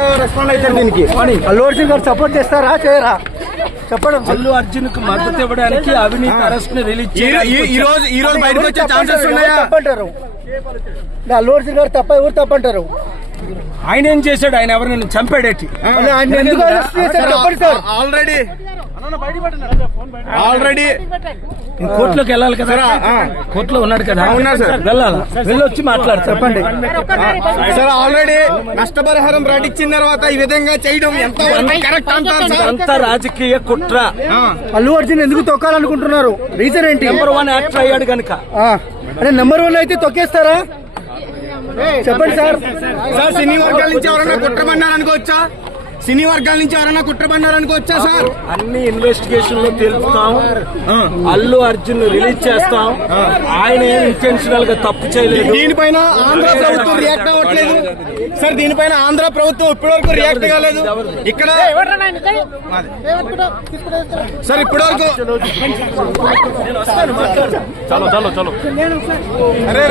ఎట్లా రెస్పాండ్ అవుతారు దీనికి? అల్లు అర్జున్ గారు సపోర్ట్ చేస్తారా చేయరా చెప్పడం. అల్లు అర్జున్ కు మద్దతు ఇవ్వడానికి అవినీతి అరెస్ట్ ని రిలీజ్ ఈ రోజు బయటకు వచ్చే ఛాన్సెస్ ఉన్నాయా? తప్పంటారు అల్లు అర్జున్ గారు తప్ప ఎవరు తప్పంటారు? ఆయన ఏం చేశాడు? ఆయన ఎవరిని చంపాడేటి? ఆల్రెడీ కోర్టులోకి వెళ్ళాలి కదా, కోర్టులో ఉన్నాడు కదా, వెళ్ళాలి, వెళ్ళొచ్చి మాట్లాడు. చెప్పండి సార్. ఆల్రెడీ నష్టపరిహారం ప్రకటించిన తర్వాత ఈ విధంగా చేయడం ఎంత కరెక్ట్ అంటారు సార్? అంతా రాజకీయ కుట్ర. అల్లు అర్జున్ ఎందుకు తొక్కాలనుకుంటున్నారు? రీజన్ ఏంటి? నెంబర్ 1 యాక్టర్ అయ్యాడు కనుక. అంటే నెంబర్ 1 అయితే తొక్కేస్తారా? చెప్పండి సార్. సార్ సినీ వర్గాల నుంచి ఎవరైనా కుట్రమన్నారు అనుకోవచ్చా? సినీ వర్గాల నుంచి ఎవరైనా కుట్రమన్నారు అనుకోవచ్చా సార్? అన్ని ఇన్వెస్టిగేషన్ లో తెలుపుతాం. అల్లు అర్జున్ రిలీజ్ చేస్తాం. ఆయన ఇంటెన్షనల్ గా తప్పు చేయలేదు. దీనిపైన ఆంధ్ర ప్రభుత్వం రియాక్ట్ అవ్వట్లేదు సార్. దీనిపైన ఆంధ్ర ప్రభుత్వం ఇప్పటి వరకు రియాక్ట్ కాలేదు. ఇక్కడ సార్ ఇప్పటి వరకు చలో అరే